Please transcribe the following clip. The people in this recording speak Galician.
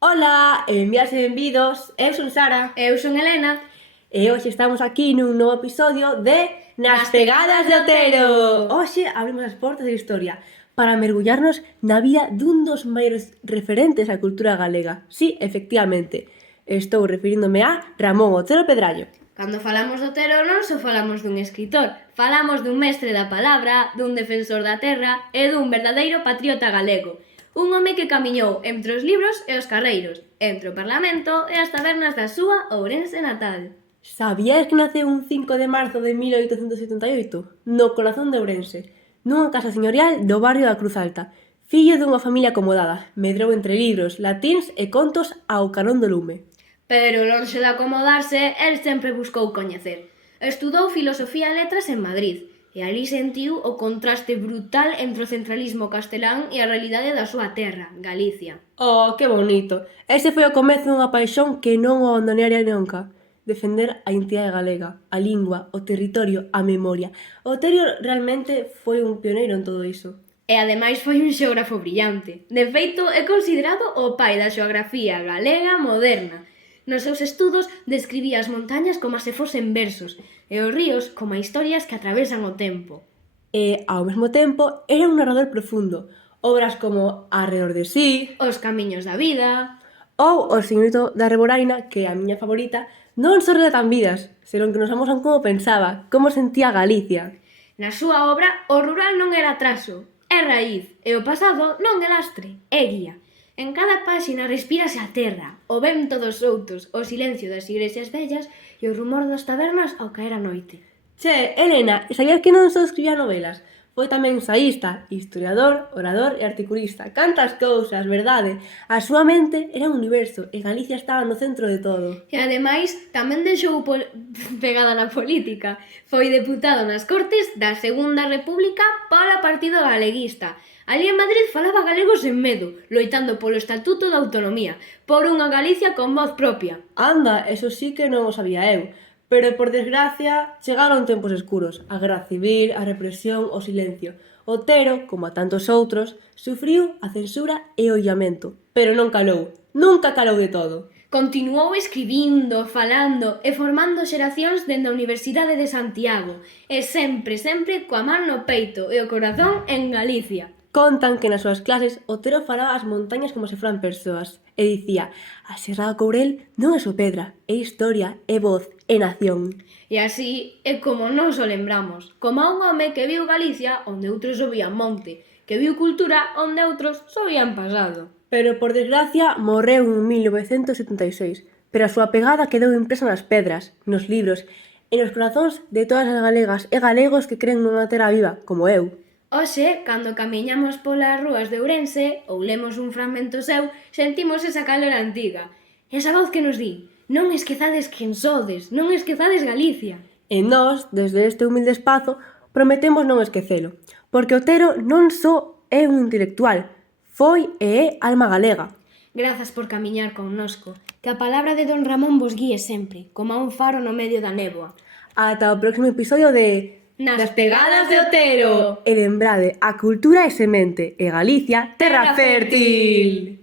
Ola, e benvidas e benvidos, eu son Sara Eu son Helena. e hoxe estamos aquí nun novo episodio de Nas Pegadas de Otero. Hoxe abrimos as portas da historia para mergullarnos na vida dun dos maiores referentes á cultura galega. Sí, efectivamente, estou referíndome a Ramón Otero Pedrallo. Cando falamos do Otero non só falamos dun escritor, falamos dun mestre da palabra, dun defensor da terra e dun verdadeiro patriota galego. Un home que camiñou entre os libros e os carreiros, entre o Parlamento e as tabernas da súa Ourense natal. Sabías que naceu un 5 de marzo de 1878 no corazón de Ourense, nunha casa señorial do barrio da Cruz Alta, fillo dunha familia acomodada, medrou entre libros, latíns e contos ao carón do lume. Pero lonxe de acomodarse, el sempre buscou coñecer. Estudou filosofía e letras en Madrid, e ali sentiu o contraste brutal entre o centralismo castelán e a realidade da súa terra, Galicia. Oh, que bonito! Ese foi o comezo dunha paixón que non o abandonaría nunca. Defender a identidade galega, a lingua, o territorio, a memoria. Otero realmente foi un pioneiro en todo iso. E ademais foi un xeógrafo brillante. De feito, é considerado o pai da xeografía galega moderna. Nos seus estudos describía as montañas como se fosen versos e os ríos como historias que atravesan o tempo. E, ao mesmo tempo, era un narrador profundo. Obras como Arredor de sí Os camiños da vida. ou O Señorito da Reboraina, que é a miña favorita, non só relatan vidas, senón que nos amosan como pensaba, como sentía Galicia. Na súa obra, o rural non era atraso, é raíz, e o pasado non é lastre, é guía. En cada páxina respírase a terra, o vento dos soutos, o silencio das igrexas vellas e o rumor das tabernas ao caer a noite. Che, Helena, sabías que non só escribía novelas? Foi tamén ensaísta, historiador, orador e articulista. Cantas cousas, verdade? A súa mente era un universo e Galicia estaba no centro de todo. E ademais, tamén deixou pegada na política. Foi deputado nas Cortes da Segunda República para o Partido Galeguista. Ali en Madrid falaba galego sen medo, loitando polo Estatuto da Autonomía, por unha Galicia con voz propia. Anda, eso sí que non o sabía eu. Pero, por desgracia, chegaron tempos escuros. A guerra civil, a represión, o silencio. Otero, como a tantos outros, sufriu a censura e o illamento. Pero non calou. Nunca calou de todo. Continuou escribindo, falando e formando xeracións dende a Universidade de Santiago. E sempre coa man no peito e o corazón en Galicia. Contan que nas súas clases Otero falaba as montañas como se foran persoas e dicía: a Serra do Courel non é só pedra, é historia, é voz, é nación. E así é como nos o lembramos, como a un home que viu Galicia onde outros o vían monte, que viu cultura onde outros só vían pasado. Pero, por desgracia, morreu en 1976, pero a súa pegada quedou impresa nas pedras, nos libros e nos corazóns de todas as galegas e galegos que creen nunha terra viva, como eu. Hoxe, cando camiñamos polas rúas de Ourense ou lemos un fragmento seu, sentimos esa calor antiga. Esa voz que nos di: non esquezades quen sodes, non esquezades Galicia. E nós, desde este humilde espazo, prometemos non esquecelo, porque Otero non só é un intelectual, foi e é alma galega. Grazas por camiñar connosco, que a palabra de don Ramón vos guíe sempre, como a un faro no medio da néboa. Ata o próximo episodio de Nas Pegadas de Otero! E lembrade, a cultura é semente e Galicia, terra fértil!